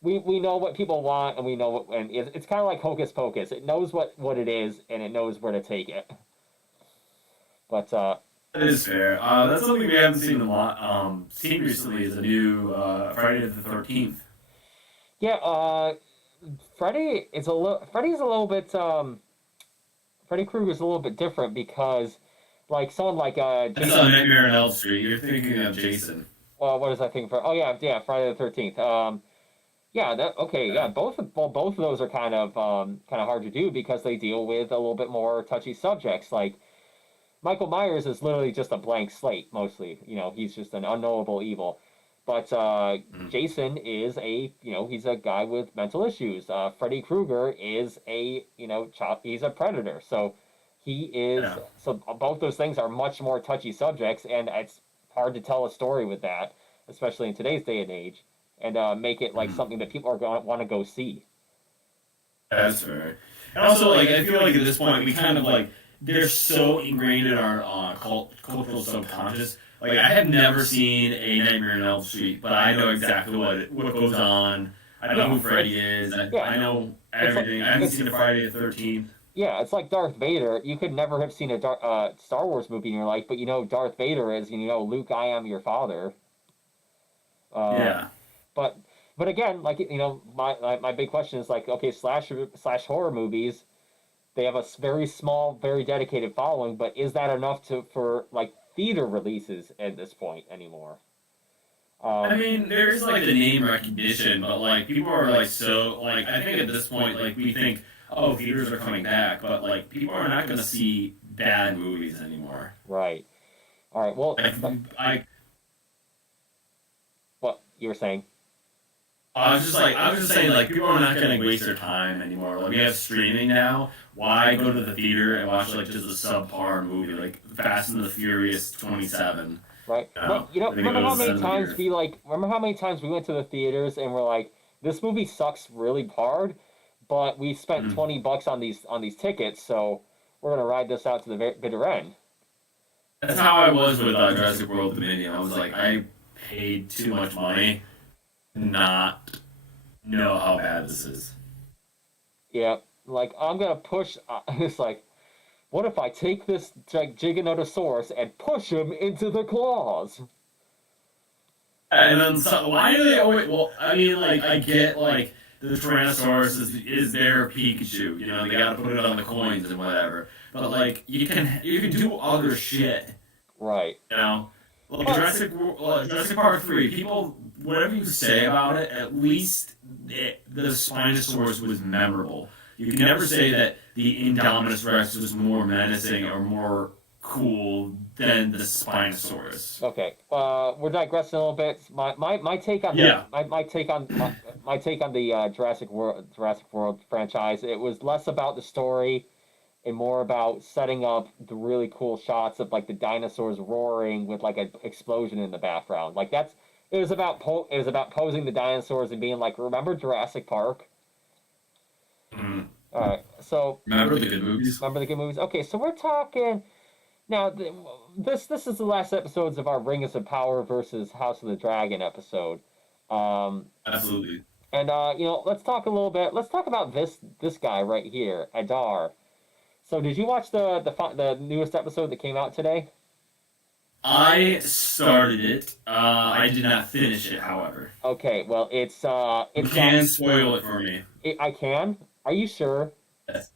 we know what people want, and we know what, and it's kind of like Hocus Pocus. It knows what it is, and it knows where to take it. But That is fair. That's something we haven't seen a lot. Seen recently is a new Friday the 13th. Yeah, Freddy's a little bit Freddy Krueger's a little bit different because like someone like That's Jason. on Nightmare on Elm Street. You're thinking of Jason. Well, what is I think for? Oh yeah, Friday the 13th. Yeah, that okay. Yeah, Yeah. both of those are kind of hard to do because they deal with a little bit more touchy subjects. Like Michael Myers is literally just a blank slate mostly. He's just an unknowable evil. But Mm. Jason is he's a guy with mental issues. Freddy Krueger is he's a predator. So he is, Yeah. so both those things are much more touchy subjects, and it's hard to tell a story with that, especially in today's day and age, and make it like Mm. something that people are going to want to go see. That's fair. And also, like, I feel like at this point, we kind of like they're so ingrained in our cultural subconscious. Like, I have never seen a Nightmare on Elm Street, but I know exactly what goes on. I know who Freddy is. Yeah, I know it's like everything. I haven't it's seen a Friday the 13th. yeah, it's like Darth Vader. You could never have seen a Star Wars movie in your life, but Darth Vader is, Luke, I am your father. Uh, Yeah. but but again, like my big question is like, okay, slash horror movies, they have a very small, very dedicated following, but is that enough for like theater releases at this point anymore? I Um, mean, there is like the name recognition, but like people are like so like I think at this point like we think oh theaters are coming back, but like people are not going to see bad movies anymore. right. All right. Well, Like I what you were saying? I was just saying like people are not going to waste their time anymore. Like we have streaming now. Why go to the theater and watch like just a subpar movie like Fast and the Furious 27? Right. You But know, I think it remember how goes many to the times theater. we went to the theaters and we're like, this movie sucks really hard, but we spent Mm. $20 on these tickets, so we're gonna ride this out to the bitter end. That's how I was with Jurassic World Dominion. I was like I paid too much money to not know how bad this is. Yeah. Like I'm gonna push. It's like, what if I take this Giganotosaurus and push him into the claws? And then so, why do they always? Well, I mean, like I get like the Tyrannosaurus is their Pikachu. You know, they got to put it on the coins and whatever. But like you can do other shit. Right. You know, like Well, Jurassic Park 3. People, whatever you say about it, at least the Spinosaurus was memorable. You can never say that the Indominus Rex was more menacing or more cool than the Spinosaurus. Okay. We're digressing a little bit. My take on Yeah. my take on the Jurassic World franchise. It was less about the story and more about setting up the really cool shots of like the dinosaurs roaring with like an explosion in the background. Like it was about posing the dinosaurs and being like, remember Jurassic Park? Mm. All right. So Remember the good movies? remember the good movies? Okay, so we're talking now. This is the last episodes of our Rings of Power versus House of the Dragon episode. Um, Absolutely. and let's talk a little bit. Let's talk about this guy right here, Adar. So, did you watch the newest episode that came out today? I started it. I did not finish it, however. Okay, well, You can spoil it for me. I can. Are you sure? Yes.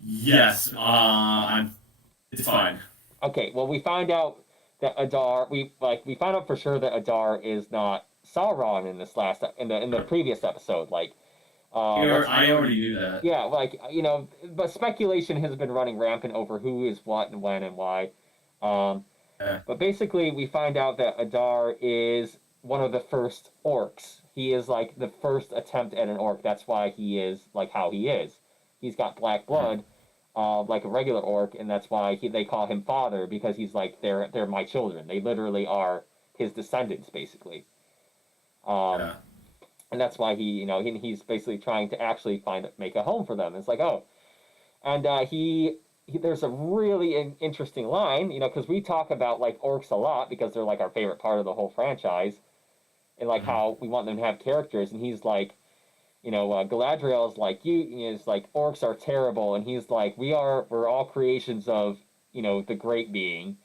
Yes. It's fine. Okay, well, we find out that Adar. We found out for sure that Adar is not Sauron in this in the previous episode. Like, I already knew that. yeah, like but speculation has been running rampant over who is what and when and why. Um, Yeah. But basically, we find out that Adar is one of the first orcs. He is like the first attempt at an orc. That's why he is like how he is. He's got black blood, like a regular orc, and that's why they call him father because he's like they're my children. They literally are his descendants, basically. Yeah. And that's why he's basically trying to actually make a home for them. It's like, oh, and there's a really interesting line, because we talk about like orcs a lot because they're like our favorite part of the whole franchise, and like how we want them to have characters. And he's like, Galadriel's like is like orcs are terrible, and he's like we're all creations of the great being,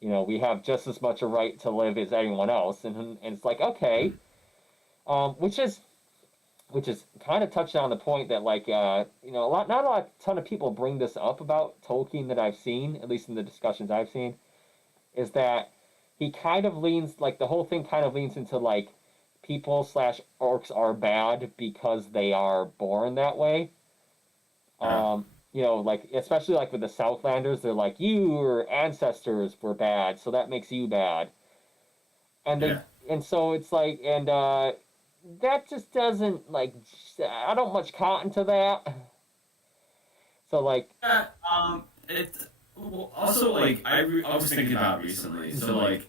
we have just as much a right to live as anyone else, and it's like okay, which is kind of touched on the point that like not a lot ton of people bring this up about Tolkien that I've seen, at least in the discussions I've seen, is that he kind of leans like the whole thing kind of leans into like people slash orcs are bad because they are born that way. Uh, Like especially like with the Southlanders, they're like your ancestors were bad, so that makes you bad, and yeah. so it's like that just doesn't like I don't much cotton to that. So like It's also like I was thinking about recently. So like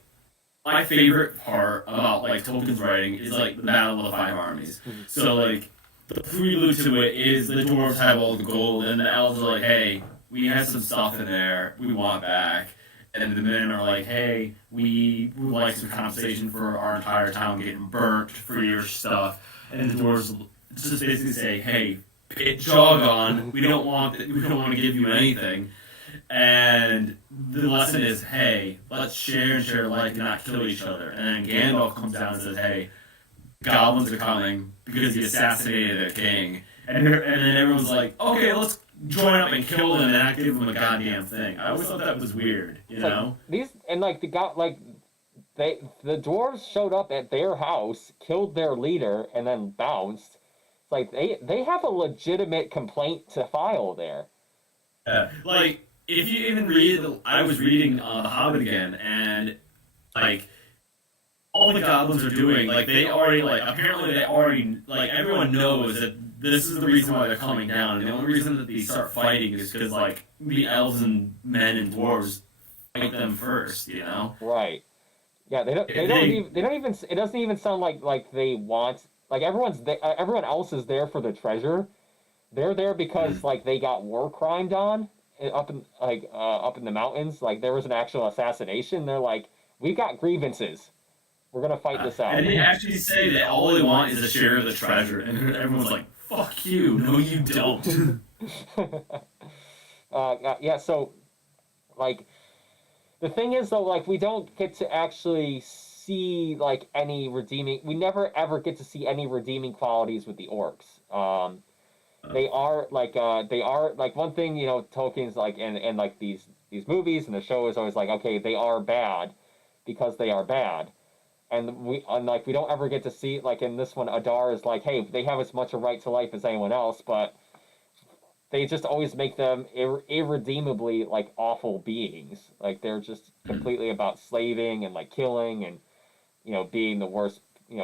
my favorite part about like Tolkien's writing is like the Battle of the Five Armies. So like the prelude to it is the dwarves have all the gold, and the elves are like, "Hey, we had some stuff in there, we want back." And the men are like, "Hey, we would like some compensation for our entire town getting burnt for your stuff." And the dwarves just basically say, "Hey, jog on. We don't want to give you anything." And the lesson is, hey, let's share and share alike and not kill each other. And then Gandalf comes down and says, hey, goblins are coming because he assassinated their king. And then everyone's like, okay, let's join up and kill them and not give them a goddamn thing. I always thought that was weird, you know? these and like the dwarves showed up at their house, killed their leader, and then bounced. It's like they have a legitimate complaint to file there. Like, if you even read, I was reading The Hobbit again, and like all the goblins are doing, like they already, like apparently they already, like everyone knows that this is the reason why they're coming down. And the only reason that they start fighting is because like the elves and men and dwarves fight them first, you know? Right. Yeah, they don't even it doesn't even sound like they want like everyone else is there for the treasure. They're there because like they got war crimed on up in the mountains. Like there was an actual assassination. They're like, we've got grievances. We're gonna fight this out. And they actually say that all they want is a share of the treasure, and everyone's like, "Fuck you! No, you don't." Yeah. So like the thing is though, like we don't get to actually see like any redeeming. We never ever get to see any redeeming qualities with the orcs. They are like one thing Tolkien's like and like these movies and the show is always like okay they are bad because they are bad, and we don't ever get to see like in this one Adar is like hey they have as much a right to life as anyone else, but they just always make them irredeemably like awful beings. Like they're just completely about slaving and like killing and being the worst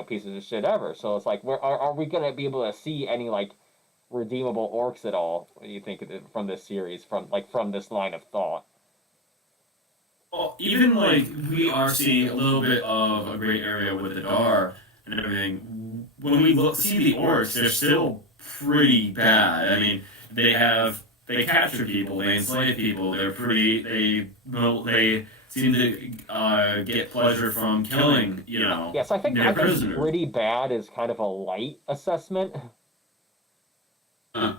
pieces of shit ever. So it's like are we gonna be able to see any like redeemable orcs at all? What do you think from this series, from this line of thought? Well, even like we are seeing a little bit of a gray area with the Dar and everything. When we see the orcs, they're still pretty bad. I mean, they capture people, they enslave people. They're pretty. They seem to get pleasure from killing. Yes, their I think prisoners. pretty bad is kind of a light assessment. Uh,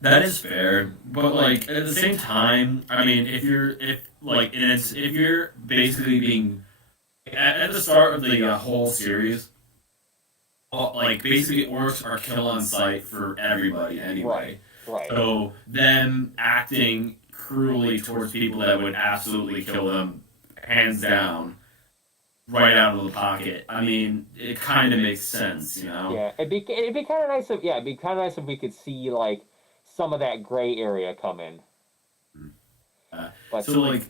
That is fair, but like at the same time, I mean, if you're basically being at the start of the whole series, like basically orcs are kill on sight for everybody Right, anyway. right. So them acting cruelly towards people that would absolutely kill them, hands down, right out of the pocket. I mean, it kind of makes sense, you know. Yeah, it'd be kind of nice if it'd be kind of nice if we could see like some of that gray area come in. But So like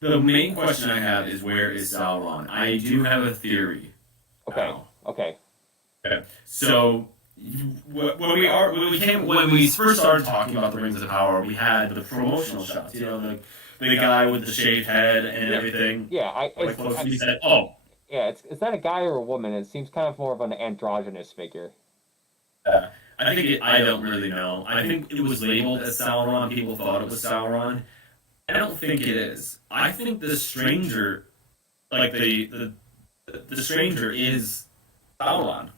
the main question I have is where is Sauron? I do have a theory. okay, Now. okay, Okay. So when we first started talking about the Rings of Power, we had the promotional shots. The guy with the shaved head and everything. yeah. Like he said, "Oh, Yeah, is that a guy or a woman? It seems kind of more of an androgynous figure. I don't really know. I think it was labeled as Sauron. People thought it was Sauron. I don't think it is. I think the stranger, like the stranger, is Sauron.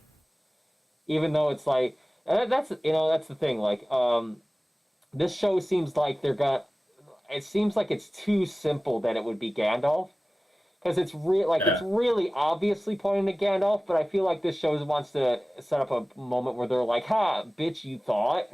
Even though it's like that's the thing. Like this show seems like they're got it seems like it's too simple that it would be Gandalf. Because it's really obviously pointing to Gandalf, but I feel like this show wants to set up a moment where they're like, "Ha, bitch, you thought."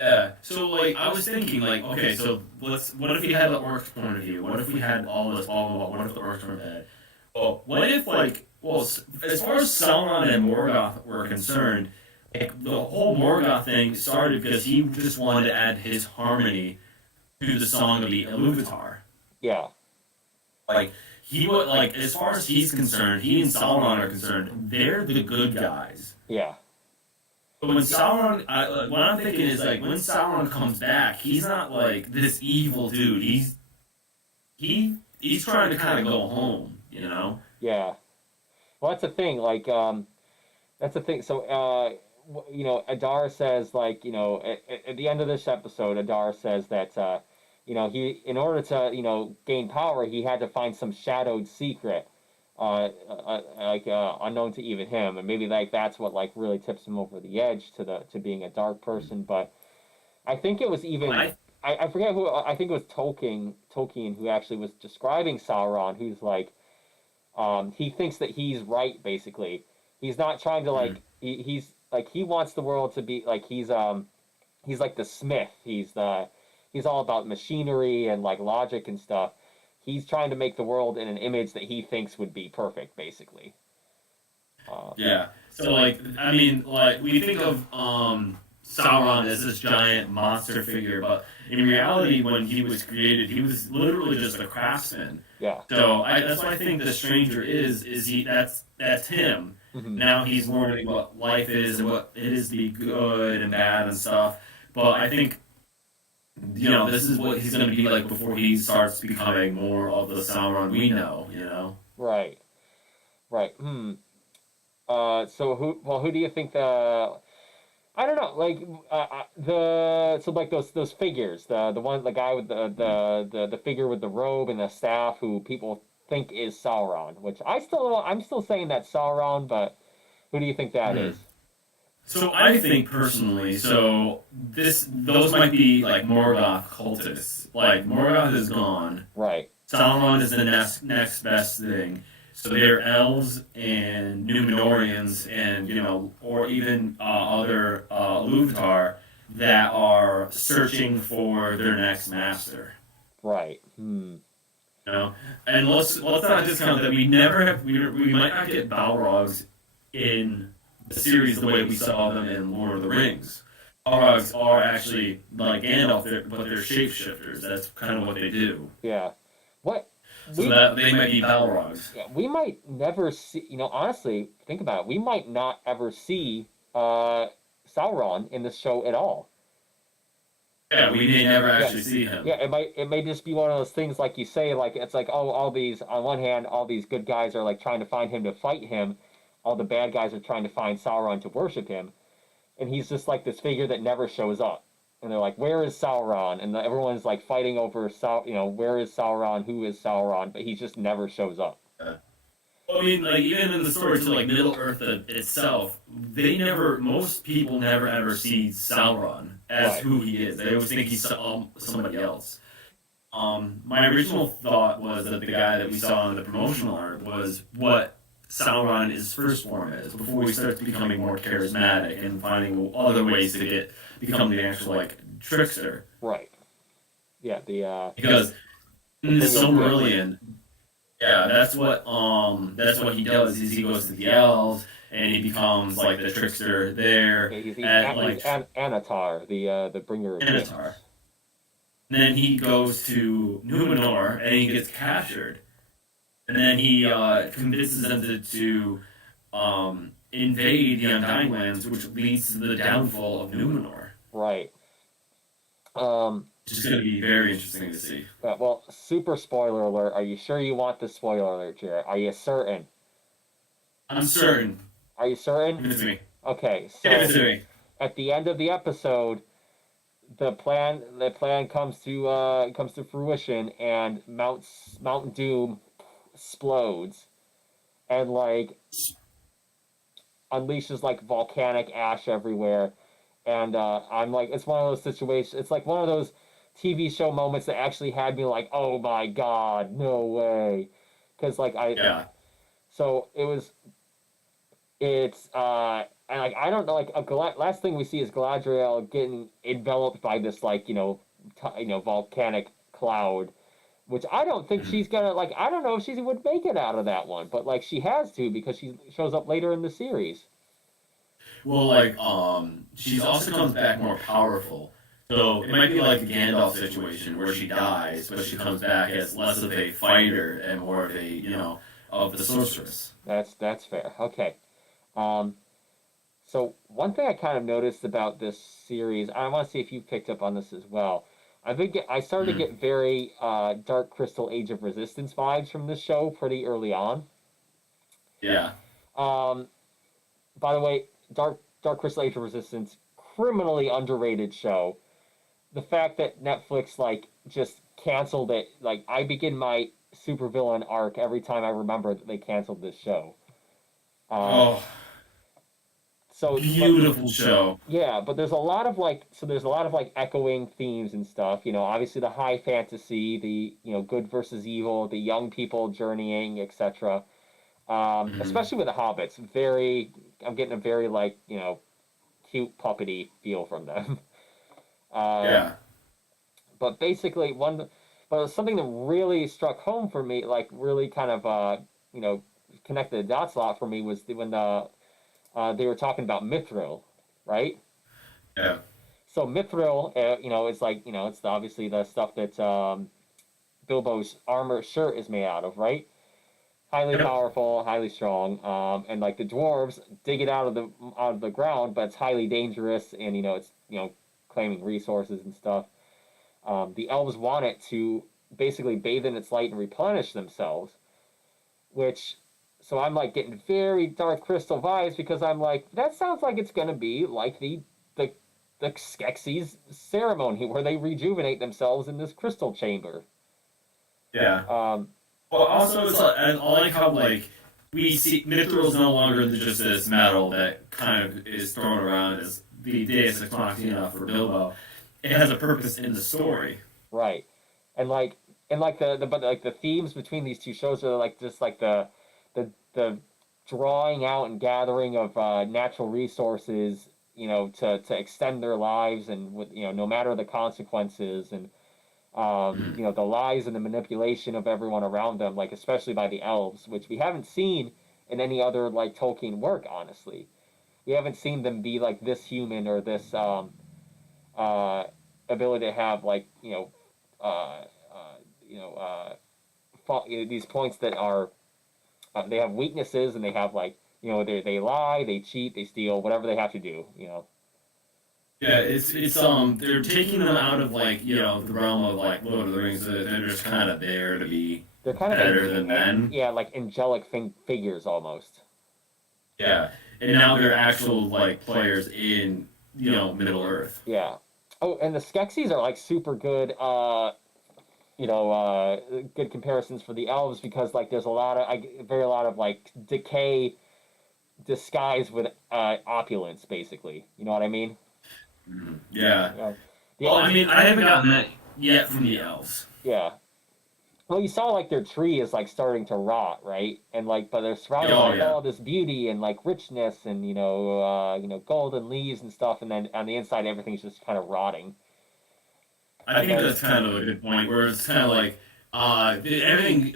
Yeah. So like I was thinking like, okay, so what if we had the orcs point of view? What if we had all this blah blah blah? What if the orcs were bad? Well, what if like as far as Sauron and Morgoth were concerned, like the whole Morgoth thing started because he just wanted to add his harmony to the song of the Iluvatar. Yeah. Like he would like as far as he's concerned, he and Sauron are concerned, they're the good guys. Yeah. But when Sauron, what I'm thinking is like when Sauron comes back, he's not like this evil dude. He's trying to kind of go home, you know? Yeah. Well, that's the thing. Like, that's the thing. So, you know, Adar says, like, you know, at the end of this episode, Adar says that, you know, in order to, you know, gain power, he had to find some shadowed secret, unknown to even him, and maybe like that's what like really tips him over the edge to being a dark person. But I think it was even. I forget who. I think it was Tolkien who actually was describing Sauron, who's like, he thinks that he's right. Basically, he's not trying to like. He's like he wants the world to be like he's like the Smith. He's all about machinery and like logic and stuff. He's trying to make the world in an image that he thinks would be perfect, basically. Yeah. So like I mean like we think of Sauron as this giant monster figure, but in reality, when he was created, he was literally just a craftsman. Yeah. So that's what I think the stranger is that's him. Mm-hmm. Now he's learning what life is and what it is to be good and bad and stuff. But I think, you know, this is what he's going to be like before he starts becoming more of the Sauron we know, you know? Right. Right. So who do you think I don't know, like those figures, the guy with the figure with the robe and the staff who people think is Sauron, which I'm still saying that's Sauron, but who do you think that is? So I think personally, those might be like Morgoth cultists. Like Morgoth is gone. Right. Sauron is the next best thing. So they're elves and Númenóreans and, you know, or even other Ilúvatar that are searching for their next master. Right. You know, and let's not discount that we might not get Balrogs in the series the way we saw them in Lord of the Rings. Balrogs are actually like Gandalf, but they're shapeshifters. That's kind of what they do. Yeah. What? So that they might be Balrogs. Yeah, we might never see. You know, honestly, think about it. We might not ever see Sauron in the show at all. Yeah, we may never actually see him. Yeah, it may just be one of those things, like you say, like it's like, oh, all these on one hand, all these good guys are like trying to find him to fight him, all the bad guys are trying to find Sauron to worship him, and he's just like this figure that never shows up. And they're like, where is Sauron? And everyone's like fighting over, where is Sauron? Who is Sauron? But he just never shows up. Yeah. Well, I mean, like, even in the story to, like, Middle-earth itself, most people never ever see Sauron as who he is. They always think he's somebody else. My original thought was that the guy that we saw in the promotional art was what Sauron's first form is, before he starts becoming more charismatic and finding other ways to become the actual, like, trickster. Right. Yeah, because in the Silmarillion, yeah, that's what he does, is he goes to the elves, and he becomes, like, the trickster there. Yeah, he's Anatar, the bringer of Anatar. And then he goes to Númenor, and he gets captured. And then he convinces them to invade the Undying Lands, which leads to the downfall of Númenor. Right. Which is going to be very interesting to see. Well, super spoiler alert. Are you sure you want the spoiler alert, Jared? Are you certain? I'm certain. Are you certain? Give it to me. Okay, so Give it to me. At the end of the episode, the plan comes to fruition, and Mount Doom explodes, and like unleashes like volcanic ash everywhere. And I'm like, it's one of those situations. It's like one of those TV show moments that actually had me like, oh my god, no way, because like Yeah. so it's and like I don't know, like last thing we see is Galadriel getting enveloped by this like volcanic cloud, which I don't think Mhm. she's gonna like. I don't know if she would make it out of that one, but like she has to because she shows up later in the series. Well, like, she also comes back more powerful. So it might be like a Gandalf situation where she dies, but she comes back as less of a fighter and more of a, of the sorceress. That's fair. Okay. Um, so one thing I kind of noticed about this series, I want to see if you picked up on this as well. I started to Mhm. get very Dark Crystal Age of Resistance vibes from this show pretty early on. Yeah. Um, by the way, Dark Crystal Age of Resistance, criminally underrated show. The fact that Netflix like just canceled it, like I begin my supervillain arc every time I remember that they canceled this show. Um, Oh, but beautiful show. yeah, but there's a lot of like echoing themes and stuff. Obviously the high fantasy, the good versus evil, the young people journeying, etc. Mhm. Especially with the hobbits, I'm getting a very like cute puppety feel from them. Um, Yeah. but basically but something that really struck home for me, like really kind of you know connected the dots a lot for me was when they were talking about Mithril, right? Yeah. So Mithril, is like it's obviously the stuff that Bilbo's armor shirt is made out of, right? Highly Yep. powerful, highly strong, and like the dwarves dig it out of the ground, but it's highly dangerous, and it's claiming resources and stuff. The elves want it to basically bathe in its light and replenish themselves, which so I'm like getting very Dark Crystal vibes because I'm like that sounds like it's gonna be like the the Skeksis ceremony where they rejuvenate themselves in this crystal chamber. Yeah. Um, Well, also, it's like, I like how, like, we see Mithril is no longer just this metal that kind of is thrown around as the Deus Ex Machina for Bilbo. It has a purpose in the story. right, and like the themes between these two shows are like just like the drawing out and gathering of natural resources, to extend their lives and with no matter the consequences and Mhm. the lies and the manipulation of everyone around them, like especially by the elves, which we haven't seen in any other like Tolkien work. Honestly, we haven't seen them be like this human or this uh, ability to have like uh, you know these points that are they have weaknesses and they have like they lie, they cheat, they steal, whatever they have to do. Yeah, it's they're taking them out of, like, the realm of, like, Lord of the Rings. They're just kind of there to be They're kind of better than men. yeah, like angelic figures almost. Yeah, and now they're actual, like, players in, Middle Earth. Yeah. Oh, and the Skeksis are like super good. Good comparisons for the elves because like there's a lot of like decay disguised with opulence, basically. You know what I mean? Mhm. Yeah. The Well, elves, I mean, I haven't gotten that yet from the elves. yeah. Well, you saw like their tree is like starting to rot, right? And like, but they're surrounded Oh by yeah. all this beauty and like richness and golden leaves and stuff, and then on the inside everything's just kind of rotting. I And think then that's kind of a good point where it's kind of like everything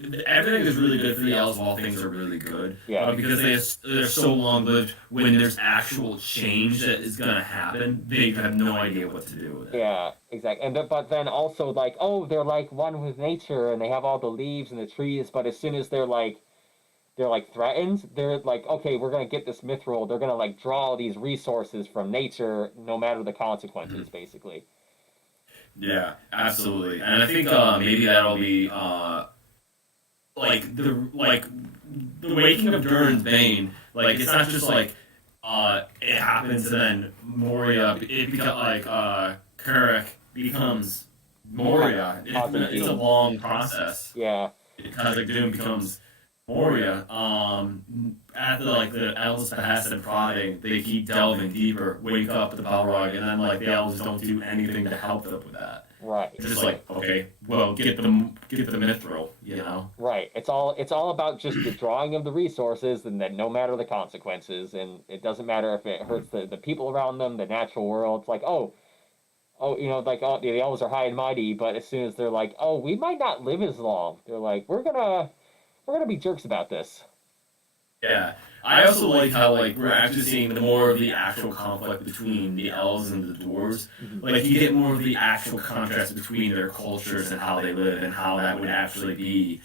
is really good for the elves. All things are really good, yeah, but because they're so long lived, when there's actual change that is gonna happen, they have no idea what to do with it. yeah, exactly. But then also like, oh, they're like one with nature, and they have all the leaves and the trees. But as soon as they're like threatened, they're like, okay, we're gonna get this mithril. They're gonna like draw these resources from nature, no matter the consequences, Mhm. basically. Yeah, absolutely, and I think maybe that'll be like the waking of Durin's Bane. Like, it's not just like it happens and then Moria. It becomes like Carrick becomes Moria. It's a long process. Yeah, Because like Doom becomes Moria. After like the elves behest and prodding, they keep delving deeper, wake up the Balrog, and then like the elves don't do anything to help them with that. Right. It's just like, okay, well, get the mithril, you know. Right. It's all about just the drawing of the resources, and then no matter the consequences, and it doesn't matter if it hurts the people around them, the natural world. It's like, oh, like, oh, the elves are high and mighty, but as soon as they're like, oh, we might not live as long, they're like, we're gonna be jerks about this. Yeah. I also like how like we're actually seeing the more of the actual conflict between the elves and the dwarves. Mhm. Like you get more of the actual contrast between their cultures and how they live and how that would actually be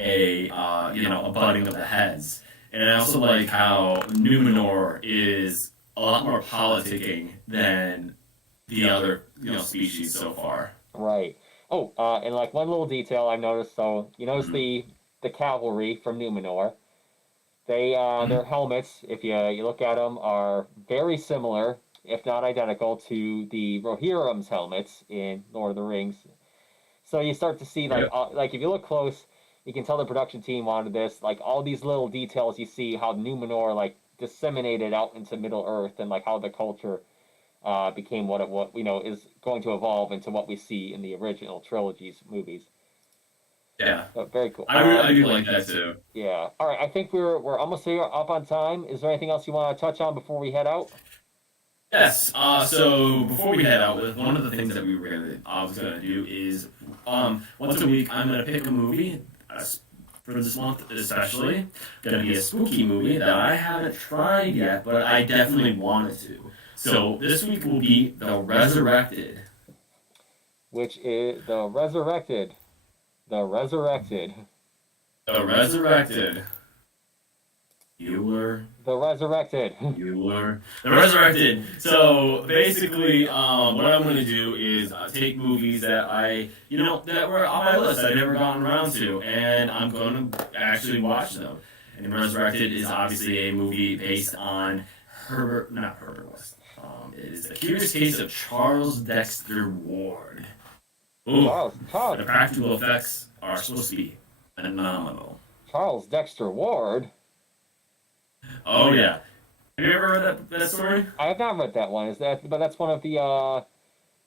a butting of the heads. And I also like how Numenor is a lot more politicking than the other species so far. Right. Oh, and like one little detail I've noticed. So you notice Mhm. the cavalry from Numenor. Their Mhm. helmets, if you look at them, are very similar, if not identical, to the Rohirrim's helmets in Lord of the Rings. So you start to see Yep. like if you look close, you can tell the production team wanted this. Like all these little details, you see how Numenor like disseminated out into Middle Earth, and like how the culture became what is going to evolve into what we see in the original trilogy's movies. Yeah. So very cool. I do like that too. Yeah. All right. I think we're almost here, up on time. Is there anything else you want to touch on before we head out? Yes. So before we head out, with one of the things that I was gonna do is, once a week I'm gonna pick a movie for this month especially. Gonna be a spooky movie that I haven't tried yet, but I definitely wanted to. So this week will be The Resurrected. Which is the Resurrected. The Resurrected. The Resurrected. Bueller. The Resurrected. Bueller. The Resurrected. So basically, what I'm going to do is take movies that that were on my list I've never gotten around to, and I'm going to actually watch them. And Resurrected is obviously a movie based on not Herbert West. It is the curious case of Charles Dexter Ward. Ooh, Charles the practical effects are supposed to be phenomenal. Charles Dexter Ward. Oh yeah. Have you ever read that story? I have not read that one. But that's one of the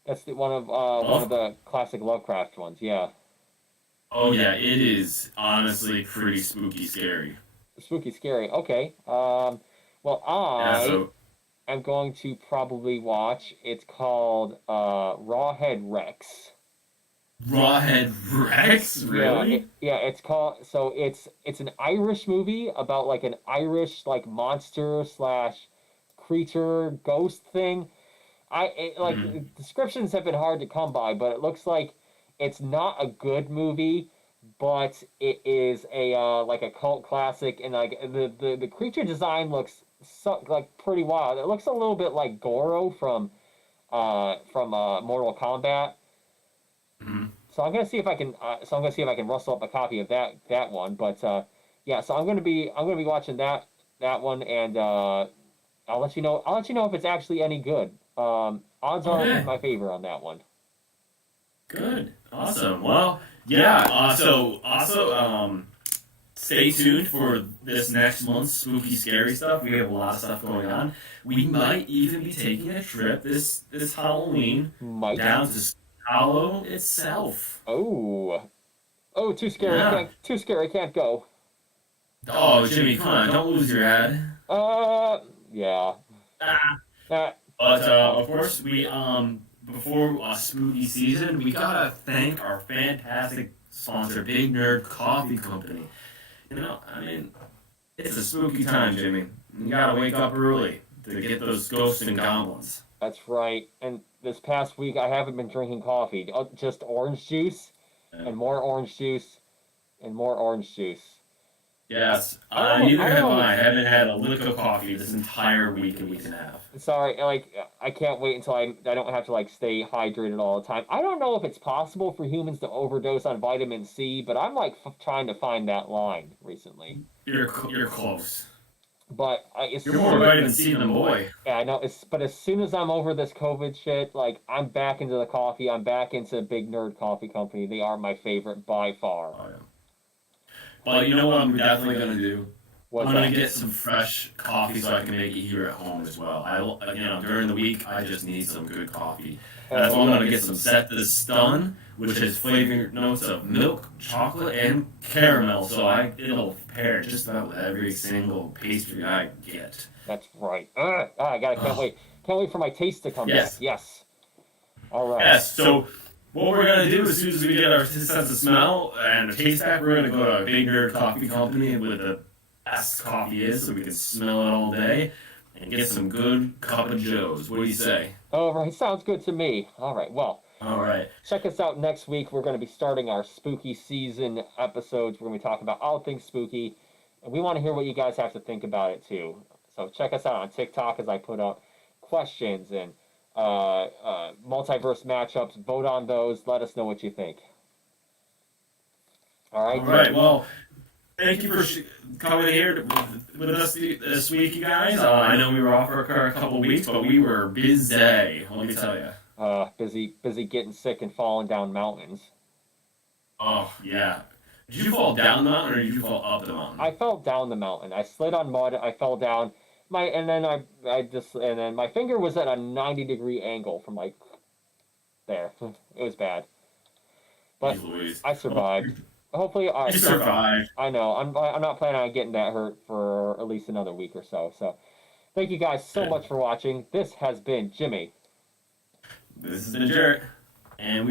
one of the classic Lovecraft ones. Yeah. Oh yeah, it is honestly pretty spooky scary. Spooky, scary. Okay. Well, Yeah, I so am going to probably watch. It's called Rawhead Rex. Rawhead Rex, Yeah, really? it's called. So it's an Irish movie about like an Irish like monster slash creature ghost thing. Hmm. Descriptions have been hard to come by, but it looks like it's not a good movie, but it is a like a cult classic, and like the creature design looks like pretty wild. It looks a little bit like Goro from Mortal Kombat. Hmm. So I'm gonna see if I can. So I'm gonna see if I can rustle up a copy of that one. But yeah, so I'm gonna be watching that one, and I'll let you know. I'll let you know if it's actually any good. Odds are in Okay, my favor on that one. good, awesome. Well, yeah. Stay tuned for this next month's spooky, scary stuff. We have a lot of stuff going on. We might even be taking a trip this Halloween Might. down to Hollow itself. Oh. Oh, too scary. Yeah. Can't. Too scary. Can't go. Oh, Jimmy, come on, don't lose your head. Uh. Yeah. Ah. Uh, But of course, we before spooky season, we gotta thank our fantastic sponsor, Big Nerd Coffee Company. I mean, it's a spooky time, Jimmy. You gotta wake up early to get those ghosts and goblins. that's right. And this past week, I haven't been drinking coffee. Just orange juice, Yeah. and more orange juice, and more orange juice. Yes, I neither don't have know. I. I haven't had a lick of coffee this entire week and a half. Sorry, like I can't wait until I don't have to like stay hydrated all the time. I don't know if it's possible for humans to overdose on vitamin C, but I'm like trying to find that line recently. You're close. But You're more vitamin C than a boy. yeah, I know. But as soon as I'm over this COVID shit, like I'm back into the coffee. I'm back into Big Nerd Coffee Company. They are my favorite by far. Oh, yeah. But you know what I'm definitely gonna do? What's I'm gonna that? get some fresh coffee so I can make it here at home as well. During the week, I just need some good coffee. And that's why I'm Yeah. gonna get some Set the Stun, which has flavor notes of milk, chocolate, and caramel. So it'll pair just about with every single pastry I get. That's right. Can't Ugh. wait. Can't wait for my taste to come back. Yes. Yes. All right. Yes. So what we're gonna do as soon as we get our sense of smell and taste back, we're gonna go to a Big Nerd Coffee Company with the best coffee is, so we can smell it all day and get some good cup of joes. What do you say? All right. Sounds good to me. All right. Well, All right. check us out next week. We're going to be starting our spooky season episodes. We're going to be talking about all things spooky, and we want to hear what you guys have to think about it too. So check us out on TikTok as I put up questions and multiverse matchups. Vote on those. Let us know what you think. All right. All right. Well, thank you for coming here with us this week, you guys. I know we were off for a couple weeks, but we were busy. Let me tell you. Busy getting sick and falling down mountains. Oh yeah. Did you fall down the mountain or did you fall up the mountain? I fell down the mountain. I slid on mud. I fell down. And then my finger was at a 90-degree angle from like there. It was bad, but Jeez Louise. I survived. Hopefully, You survived. I know. I'm not planning on getting that hurt for at least another week or so. So, thank you guys so much for watching. This has been Jimmy. This has been Jarrett, and we